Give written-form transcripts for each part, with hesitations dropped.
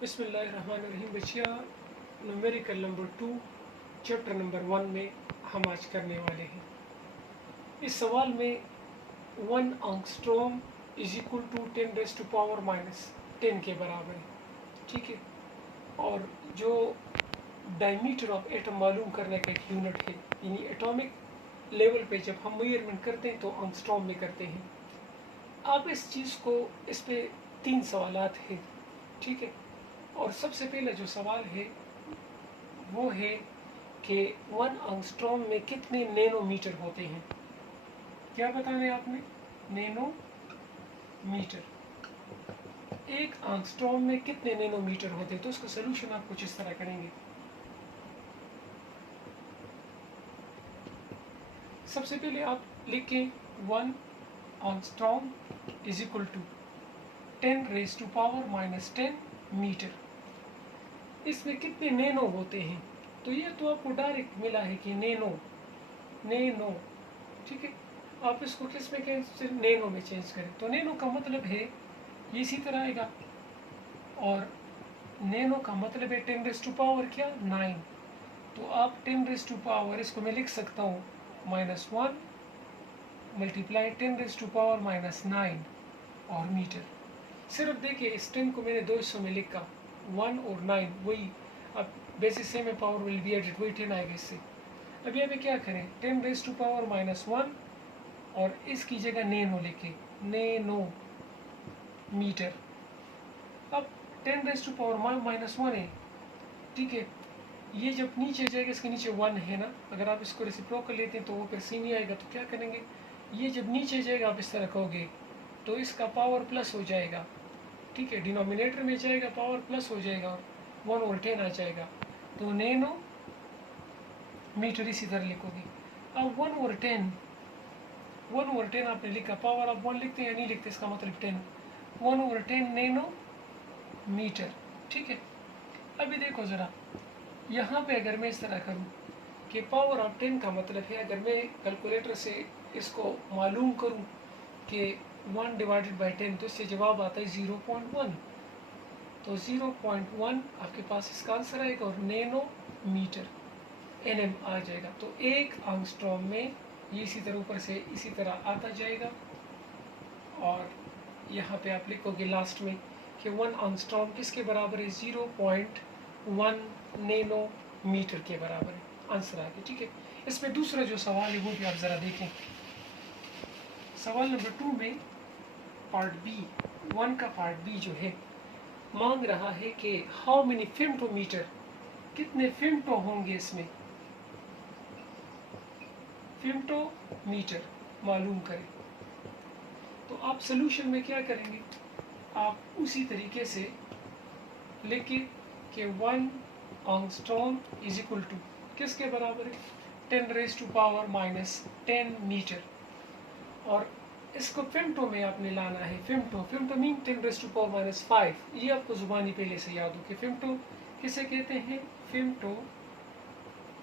बिस्मिल्लाहिर्रहमानिर्रहीम बच्चिया, numerical number 2 chapter number 1 में हम आज करने वाले हैं। इस सवाल में 1 एंगस्ट्रॉम इज इक्वल टू 10⁻⁻10 के बराबर है, ठीक है। और जो डायमीटर ऑफ एटम मालूम करने का एक यूनिट है, यानी एटॉमिक लेवल पे जब हम मेजरमेंट करते हैं तो एंगस्ट्रॉम में करते हैं। अब इस चीज़ को, इस पे 3 सवालात हैं, ठीक है। और सबसे पहला जो सवाल है वो है कि 1 एंगस्ट्रॉम में कितने नैनोमीटर होते हैं। क्या बताना है आपने? नैनोमीटर। 1 एंगस्ट्रॉम में कितने नैनोमीटर होते हैं? तो उसका सोल्यूशन आप कुछ इस तरह करेंगे। सबसे पहले आप लिखें 1 angstrom is equal to 10⁻⁻10 metre. इसमें कितने नैनो होते हैं? तो ये तो आपको डायरेक्ट मिला है कि नैनो, ठीक है। आप इसको किस में नैनो में चेंज करें तो नैनो का मतलब है ये इसी तरह आएगा, और नैनो का मतलब है 10⁻⁻9। तो आप 10⁻, इसको मैं लिख सकता हूँ -1 मल्टीप्लाई 10⁻⁻9 और मीटर। सिर्फ देखिए, इस 10 को मैंने 2 हिस्सों में लिखा, 1 और 9, वही अब बेसिस सेम में पावर विल बी एडेड, वही 10 आएगा इससे। अब यहाँ पे क्या करें, 10⁻⁻1 और इसकी जगह नैनो लिखे, नैनो मीटर। अब 10⁻⁻1 है, ठीक है। ये जब नीचे जाएगा, इसके नीचे 1 है ना, अगर आप इसको रेसिप्रोकल लेते हैं तो वो फिर सी नहीं आएगा। तो क्या करेंगे, ये जब नीचे जाएगा आप इस तरह कहोगे तो इसका पावर प्लस हो जाएगा, ठीक है। डिनोमिनेटर में जाएगा, पावर प्लस हो जाएगा, 1 और 10 आ जाएगा। तो नैनो मीटर इसी तरह लिखोगे। अब 1 और 10 आपने लिखा, पावर आप 1 लिखते हैं या नहीं लिखते, इसका मतलब 10, 1 और 10 नैनो मीटर, ठीक है। अभी देखो ज़रा, यहाँ पे अगर मैं इस तरह करूँ कि पावर ऑफ 10 का मतलब है, अगर मैं कैलकुलेटर से इसको मालूम करूँ कि 1/10, तो इससे जवाब आता है 0.1। तो 0.1 आपके पास इसका आंसर आएगा, और नैनो मीटर NM आ जाएगा। तो 1 एंगस्ट्रॉम में ये इसी तरह ऊपर से इसी तरह आता जाएगा, और यहाँ पे आप लिखोगे लास्ट में कि 1 एंगस्ट्रॉम किसके बराबर है, 0.1 नैनो मीटर के बराबर है। आंसर आ गया, ठीक है। इसमें दूसरा जो सवाल है वो भी आप ज़रा देखें। सवाल नंबर 2 में पार्ट बी, 1 का पार्ट बी जो है, मांग रहा है कि हाउ मेनी फेम्टोमीटर, कितने फेम्टो होंगे इसमें, फेम्टोमीटर मालूम करें। तो आप सोल्यूशन में क्या करेंगे, आप उसी तरीके से लिखिए कि 1 एंगस्ट्रॉम इज इक्वल टू किसके बराबर है, 10⁻⁻10 मीटर। और इसको फेम्टो में आपने लाना है। Femto mean 10⁻⁻5। ये आपको जुबानी पहले से याद हो कि फेम्टो किसे कहते हैं। फेम्टो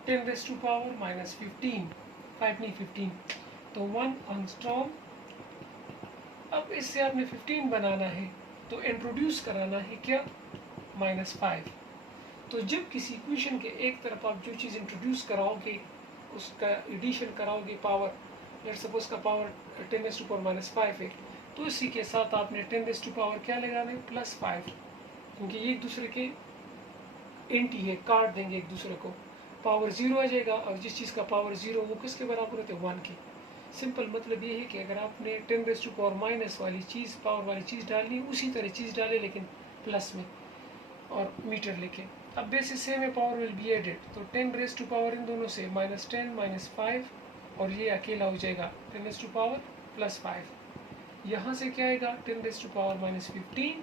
10⁻⁻15, 5 नहीं 15। तो 1 एंगस्ट्रॉम, अब इससे आपने 15 बनाना है तो इंट्रोड्यूस कराना है क्या, -5। तो जब किसी इक्वेशन के एक तरफ आप जो चीज़ इंट्रोड्यूस कराओगे, उसका एडिशन कराओगे, पावर लेट्स सपोज का पावर 10⁻⁻5 है, तो इसी के साथ आपने 10⁻⁻ क्या लगाना है, +5, क्योंकि ये एक दूसरे के एंटी है, काट देंगे एक दूसरे को, पावर 0 आ जाएगा। और जिस चीज़ का पावर 0 वो किसके बराबर होते हैं, 1 के। सिंपल मतलब ये है कि अगर आपने 10⁻⁻- वाली चीज़, पावर वाली चीज़ डालनी, उसी तरह चीज़ डाले लेकिन प्लस में, और मीटर लिखे। अब बेसिस सेम है, पावर विल बी एडेड, तो 10⁻, इन दोनों से -10 -5, और ये अकेला हो जाएगा 10⁻+5। यहाँ से क्या आएगा, 10⁻⁻15,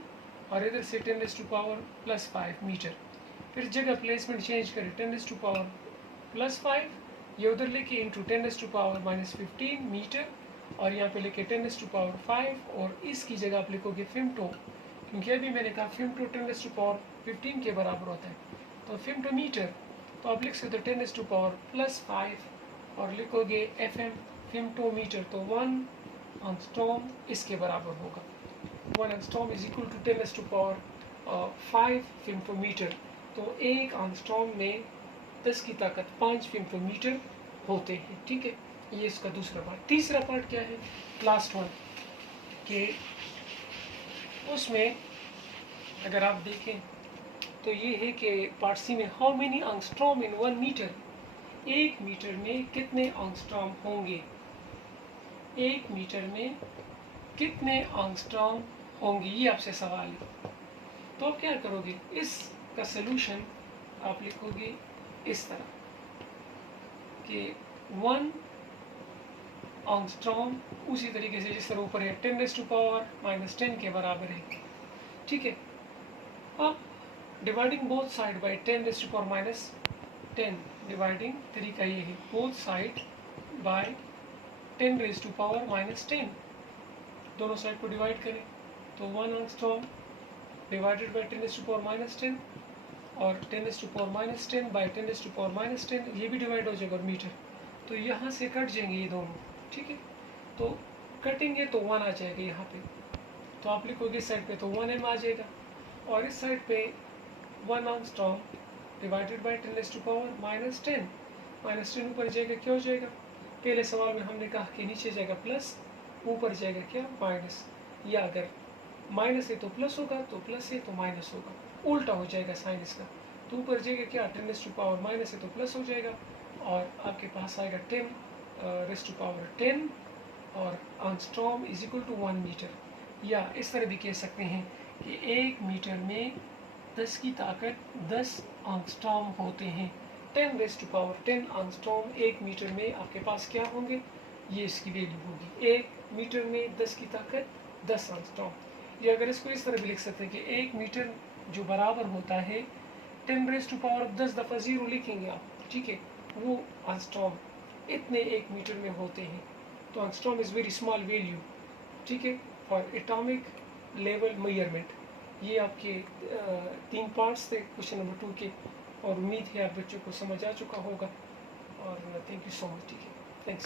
और इधर से 10⁻+5 मीटर। फिर जगह प्लेसमेंट चेंज करें, 10⁻+5 ये उधर लेके इंटू 10⁻⁻15 मीटर, और यहाँ पे लेके 10⁻5, और इसकी जगह आप लिखोगे फेम्टो, क्योंकि अभी मैंने कहा फेम्टो 10⁻15 के बराबर होता है। तो फेम्टोमीटर, तो आप लिख सकते हो 10⁻+5 और लिखोगे FM फेम्टोमीटर। तो 1 एंगस्ट्रॉम इसके बराबर होगा। 1 एंगस्ट्रॉम इज इक्वल टू 10⁻ 5 फेम्टोमीटर, तो एक एंगस्ट्रॉम में 10 की ताकत 5 फेम्टोमीटर होते हैं। ठीक है, ये इसका दूसरा पार्ट। तीसरा पार्ट क्या है, लास्ट वन, कि उसमें अगर आप देखें तो ये है कि पार्ट सी में how many angstrom in 1 metre, 1 metre में कितने एंगस्ट्रॉम होंगे, 1 मीटर में कितने एंगस्ट्रॉम होंगे, ये आपसे सवाल है। तो आप क्या करोगे, इसका सलूशन आप लिखोगे इस तरह कि 1 एंगस्ट्रॉम उसी तरीके से जिस तरह ऊपर है 10⁻⁻10 के बराबर है। ठीक है, अब dividing both side by 10⁻⁻10, dividing तरीका ये है, बोथ साइड बाय 10⁻⁻10, दोनों साइड को डिवाइड करें तो 1 एंगस्ट्रॉम डिवाइडेड बाय 10⁻⁻10 और 10⁻⁻10 बाय 10⁻⁻10, ये भी डिवाइड हो जाएगा और मीटर, तो यहाँ से कट जाएंगे ये दोनों। ठीक है, तो कटेंगे तो 1 आ जाएगा यहाँ पे, तो आप लिखोगे इस साइड पे तो 1m आ जाएगा, और इस साइड पे 1 एंगस्ट्रॉम डिवाइडेड बाय 10⁻⁻10, -10 ऊपर जाएगा, क्या हो जाएगा, पहले सवाल में हमने कहा कि नीचे जाएगा प्लस, ऊपर जाएगा क्या, माइनस, या अगर माइनस है तो प्लस होगा, तो प्लस है तो माइनस होगा, उल्टा हो जाएगा साइन इसका, तो ऊपर जाएगा क्या, 10⁻⁻, है तो प्लस हो जाएगा, और आपके पास आएगा 10⁻10 और angstrom is equal to 1 metre. या इस तरह भी कह सकते हैं कि 1 मीटर में 10 की ताकत 10 एंगस्ट्रॉम होते हैं। 10⁻10 एंगस्ट्रॉम 1 मीटर में आपके पास क्या होंगे, ये इसकी वैल्यू होगी, 1 मीटर में 10 की ताकत 10 एंगस्ट्रॉम। या अगर इसको इस तरह भी लिख सकते हैं कि 1 मीटर जो बराबर होता है 10⁻10 दफ़ा 0 लिखेंगे आप, ठीक है, वो एंगस्ट्रॉम इतने 1 मीटर में होते हैं। तो angstrom is very small value, ठीक है, फॉर एटॉमिक लेवल मेजरमेंट। ये आपके 3 पार्ट्स थे क्वेश्चन नंबर 2 के, और उम्मीद है आप बच्चों को समझ आ चुका होगा, और थैंक यू सो मच। ठीक है।